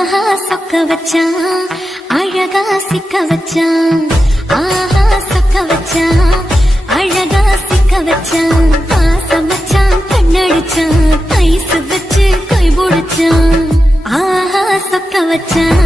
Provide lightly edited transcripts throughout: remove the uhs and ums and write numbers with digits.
ஆஹா சொக்க வச்சான் அழகா சிக்க வச்சான். ஆஹா சொக்க வச்சான் அழகா சிக்க வச்சான். ஆசமச்சான் கண்ணடிச்சான் ஐசு வச்சு கை போடுச்சான். ஆஹா சொக்க வச்சான்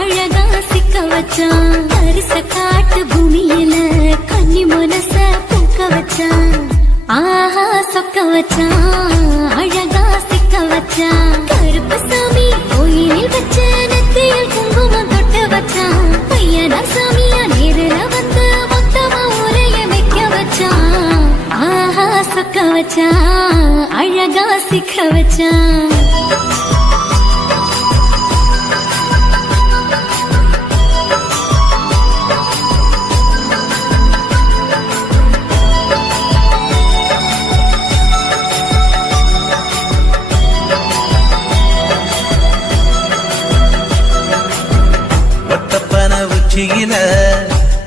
அழகா சிக்க வச்சான். அரிச காட்டு பூமியில கன்னி மனச பூக்க வச்சான். ஆஹா சொக்க வச்சான் அழகா சிக்க வச்சான். கருப்பு சாமி கோயிலில் வச்ச நெத்தியில் குங்குமம் தொட்டு வச்சான். பையனா சாமியா நேரில வந்து மொத்தமா உரைய வைக்க வச்சான். ஆஹா சொக்க வச்சான் அழகா சிக்க வச்சான்.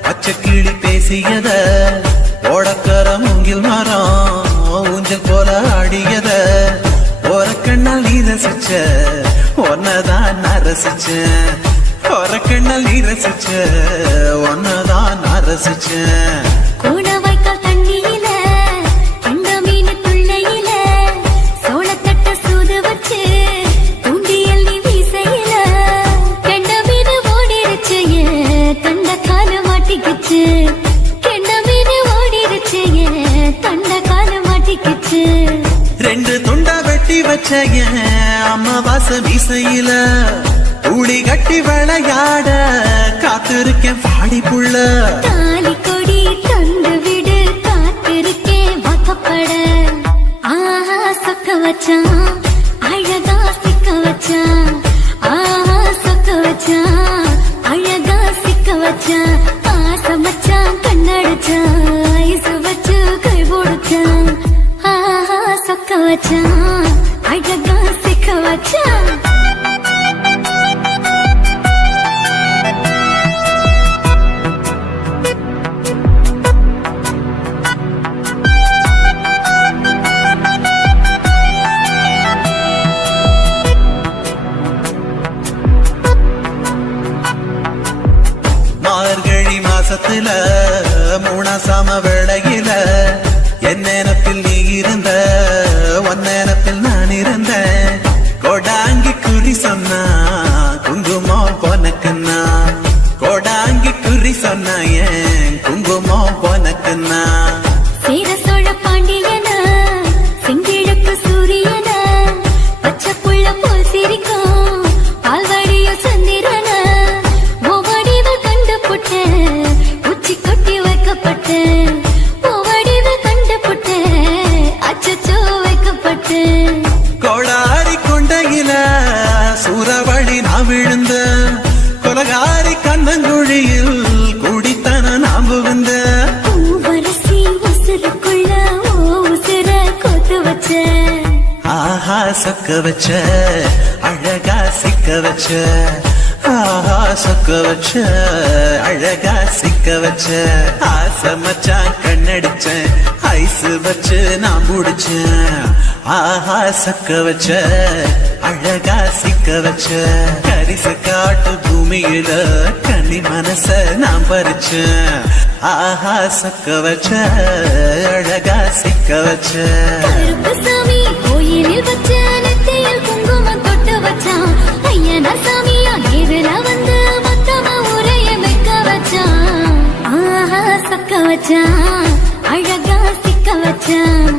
பச்சைக்கிளி பேசியத ஓடக்கர மூங்கில் மரம் ஊஞ்சல் போல ஆடியத ஓரக்கண்ணால் நீ ரசிச்ச ஒன்னதான் நான் ரசிச்சேன். ஓரக்கண்ணால் நீ ரசிச்ச ஒன்னதான் நான் ரசிச்சேன். ரெண்டு துண்டா வெட்டி வச்ச அம்மாவாச மீசையில ஊடி கட்டி விளையாட காத்திருக்கேன் பாடி புள்ள. தாலி கொடி தந்து விடு காத்திருக்கேன் வாக்கப்பட. ஆஹா சொக்க வச்சான் அழகா சிக்க வச்சான். ஆஹா சொக்க வச்சான் அழகா சிக்க வச்சான். ஆசமச்சான் கண்ணடிச்சான் ஐசு வச்சு கை போடுச்சான். ஆஹா சொக்க வச்சான் அழகா சிக்க வச்சான். மார்கழி மாசத்துல மூணாசாம வேளையில என் நேரத்தில் நீ இருந்த உன் நேரத்தில் நான் இருந்தேன். கோடாங்கி குறி சொன்னா குங்குமம் போனக்குன்னா. கோடாங்கி குறி சொன்னா ஏன் குங்குமம் போனக்குன்னா. சேர சோழ பாண்டியன செங்கிழக்கு சூரியன பச்சை புள்ள போல் சிரிக்கும் பால்வடிய சந்திரன ஓவடிவ கண்டு புட்ட உச்சி கொட்டி வைக்கப்பட்ட. கோடாரி கொண்டையில சூறாவளி நான் விழுந்த கொலகாரி கண்ணங்குழியில் குடித்தன நாம் விழுந்த. பூவரசி உசுருக்குள்ள உசுர கொத்து வச்ச. ஆஹா சொக்க வச்ச அழகா சிக்க வச்ச. ஆஹா சொக்க வச்ச அழகா சிக்க வச்ச. ஆசமச்சான் கண்ணடிச்சேன் ஐசு வச்சு நான் முடிச்சேன். ஆஹா சொக்க வச்ச அழகா சிக்க வச்ச. கரிச காட்டு பூமியில கனி மனச நான் பறிச்சேன். ஆஹா சொக்க வச்ச அழகா சிக்க வச்ச. கருப்பு சாமி கோயிலில் வச்ச நெத்தியில் குங்குமம் தொட்டு வச்சான். ஐயனா சாமியா நேரில வந்து மொத்தமா உரைய வைக்க வச்சான். ஆஹா சொக்க வச்சான் அழகா சிக்க வச்சான்.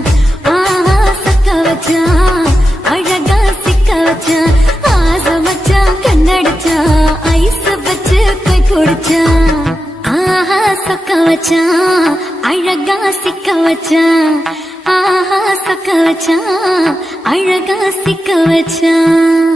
ஆஹா சொக்க வச்சான் அழகா சிக்க வச்சான். ஆசமச்சான் கண்ணடிச்சான் ஐசு வச்சு கை குடிச்சான். ஆஹா சொக்க வச்சான் அழகா சிக்க வச்சான். ஆஹா சொக்க வச்சான் அழகா சிக்க வச்சான்.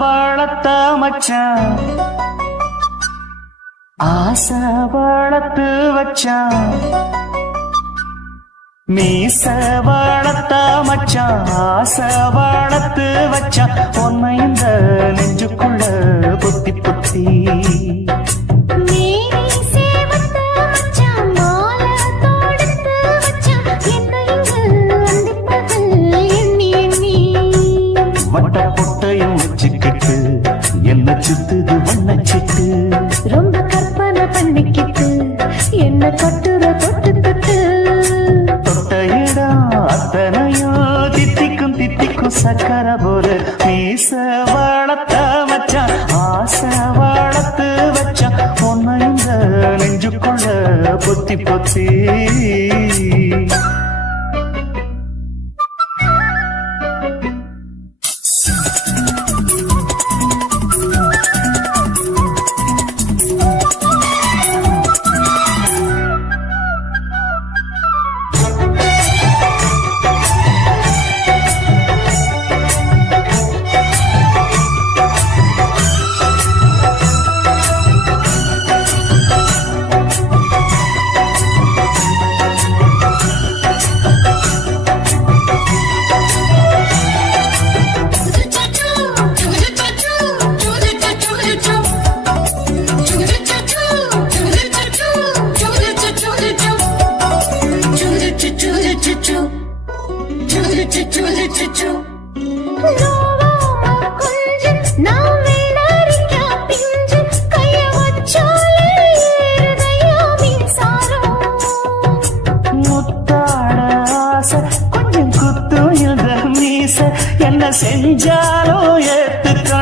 வளர்த்த மச்சான் ஆசை வளர்த்து வச்சான் மீச வளர்த்த மச்சான் ஆசை வளர்த்து வச்சான் உன்னை இந்த நெஞ்சுக்குள்ள பொத்தி பொத்தி வட்ட பொட்டையும் வச்சுக்கிட்டு என்ன சுத்துது வண்ணச்சிட்டு ரொம்ப கற்பனை பண்ணிக்கிட்டு என்ன கட்டுற தொட்டு தொட்டு தொட்ட இடம் அத்தனையோ தித்திக்கும் தித்திக்கும் சக்கர போல மீச வளர்த்த மச்சான் ஆசை வளர்த்து வச்சான் உன்னை இந்த நெஞ்சுக்குள்ள பொத்தி பொத்தி என்ன செஞ்சாலும் ஏத்துக்க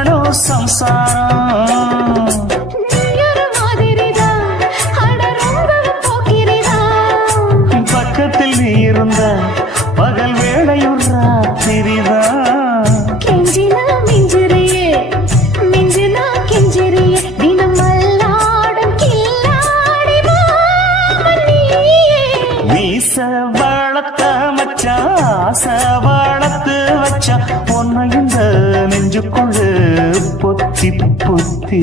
மீச வளர்த்த மச்சான் ஆசை வளர்த்து வச்சான் உன்னை இந்த நெஞ்சுக்குள்ளு பொத்தி பொத்தி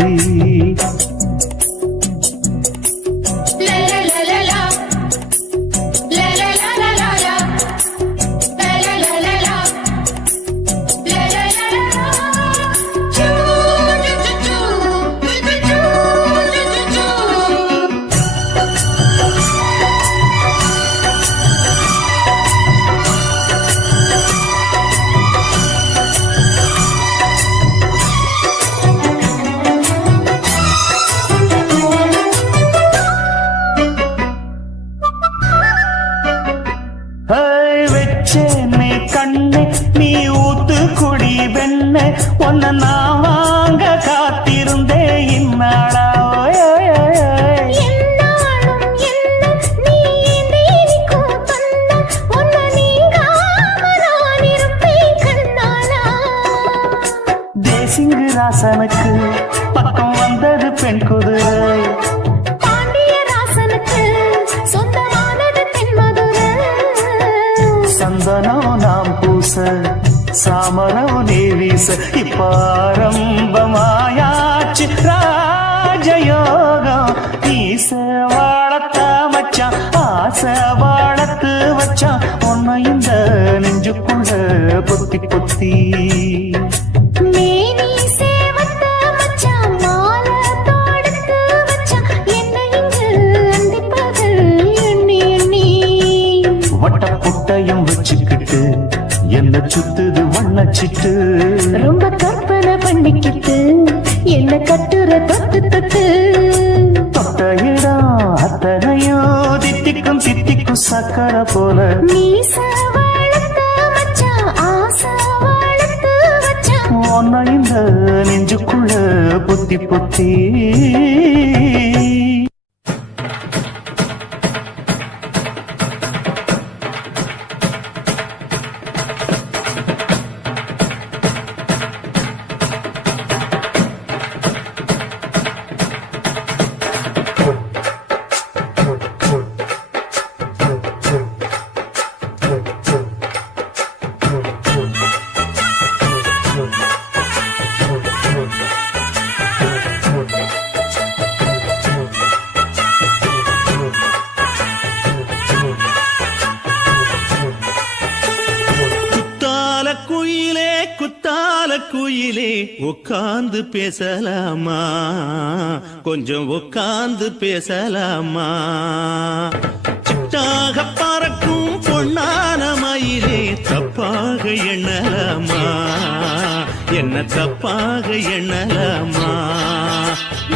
வச்சேனே கண்ணே நீ ஊத்து குடி வெண்ணே உன்னை நான் வாங்க காத்திருந்தே இந்நாளா தேசிங்கு ராசனுக்கு பக்கம் வந்தது பெண் குதிரை சந்தனம் நாம் பூச சாமரம் நீ வீச இப்பாரம்பமாயாச்சு ராஜயோகம் ஈச வாழத்த மச்சான் ஆசை வாழத்து வச்சான் உன்னை இந்த நெஞ்சுக்குள்ள பொத்தி பொத்தி வட்டப்புட்டையும் வச்சுக்கிட்டு என்ன சுத்துது வண்ணச்சிட்டு ரொம்ப கற்பனை பண்ணிக்கிட்டு என்ன கட்டுற தொட்டு தொட்டு தொட்ட இடம் அத்தனையோ தித்திக்கும் தித்திக்கும் சக்கர போல மீச வளர்த்த மச்சான் ஆசை வளர்த்து வச்சான் உன்னை இந்த நெஞ்சுக்குள்ள பொத்தி பொத்தி குயிலே உட்கார்ந்து பேசலாமா கொஞ்சம் உட்கார்ந்து பேசலாமா சிட்டாக பறக்கும் பொன்னான மயிலே தப்பாக எண்ணலாமா என்ன தப்பாக எண்ணலாமா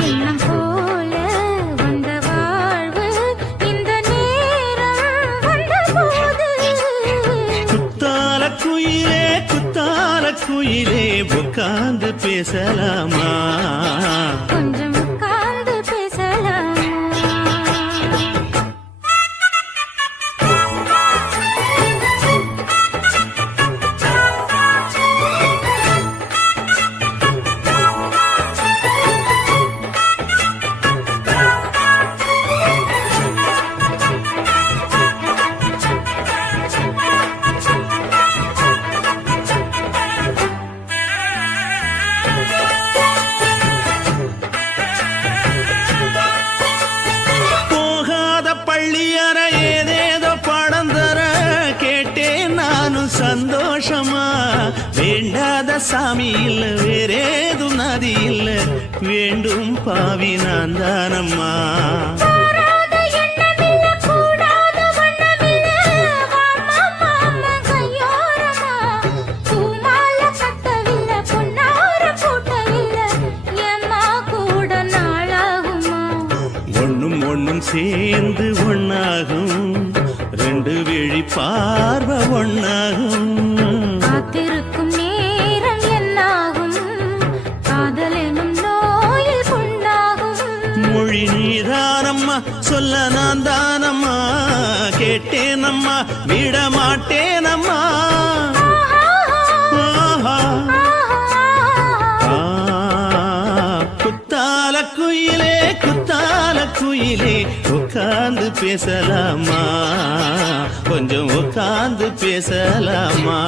எண்ணம் போல வந்த வாழ்வு இந்த நேரம் வந்தபோது குயிலே உட்கார்ந்து பேசலாமா கொஞ்சம் உட்கார்ந்து பேசலாமா சந்தோஷமா வேண்டாத சாமி இல்ல வேறேது நதி இல்ல வேண்டும் பாவி நான் தானம்மா ஒண்ணும் ஒண்ணும் சேர்ந்து ஒண்ணாகும் ரெண்டு விழி பார்வை ஒண்ணாகும் காத்திருக்கும் நேரம் என்னாகும் காதல் எனும் நோயில் புண்ணாகும் மொழி நீதானம்மா சொல்ல நான் தானம்மா கேட்டேனம்மா விட மாட்டேனம்மா குத்தால குயிலே உட்கார்ந்து பேசலாமா கொஞ்சம் உட்கார்ந்து பேசலாமா